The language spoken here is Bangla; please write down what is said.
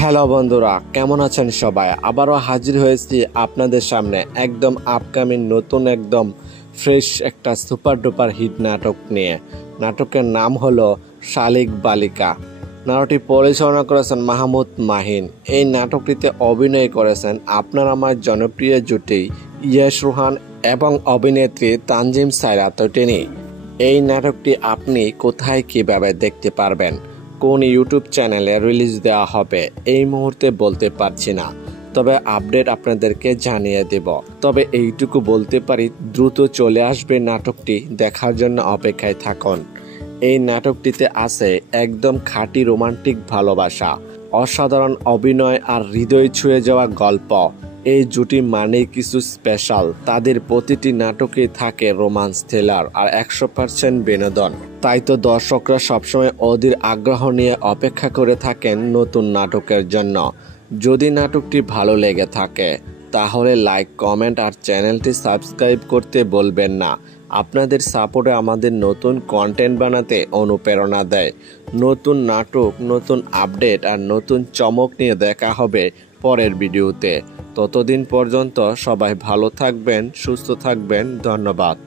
হ্যালো বন্ধুরা, কেমন আছেন সবাই? আবারও হাজির হয়েছি আপনাদের সামনে একদম আপকামিং নতুন একদম ফ্রেশ একটা সুপার ডুপার হিট নাটক নিয়ে। নাটকের নাম হলো শালিক বালিকা। নাটকটি পরিচালনা করেছেন মাহমুদ মাহিন। এই নাটকটিতে অভিনয় করেছেন আপনার আমার জনপ্রিয় জুটি ইয়াশ রোহান এবং অভিনেত্রী তানজিম সায়রা তটিনী। এই নাটকটি আপনি কোথায় কিভাবে দেখতে পারবেন, কোন ইউটিউব চ্যানেলে রিলিজ দেওয়া হবে এই মুহূর্তে বলতে পারছি না, তবে আপডেট আপনাদেরকে জানিয়ে দেব। তবে এইটুকু বলতে পারি, দ্রুত চলে আসবে নাটকটি, দেখার জন্য অপেক্ষায় থাকুন। এই নাটকটিতে আছে একদম খাঁটি রোমান্টিক ভালোবাসা, অসাধারণ অভিনয় আর হৃদয় ছুঁয়ে যাওয়া গল্প। এই জুটি মানেই কিছু স্পেশাল। তাদের প্রতিটি নাটকে থাকে রোমান্স, থ্রিলার আর 100% বিনোদন। তাই তো দর্শকরা সবসময় অধীর আগ্রহ নিয়ে অপেক্ষা করে থাকেন নতুন নাটকের জন্য। যদি নাটকটি ভালো লেগে থাকে তাহলে লাইক, কমেন্ট আর চ্যানেলটি সাবস্ক্রাইব করতে বলবেন না। আপনাদের সাপোর্টে আমাদের নতুন কন্টেন্ট বানাতে অনুপ্রেরণা দেয়। নতুন নাটক, নতুন আপডেট আর নতুন চমক নিয়ে দেখা হবে পরের ভিডিওতে। ততদিন পর্যন্ত সবাই ভালো থাকবেন, সুস্থ থাকবেন। ধন্যবাদ।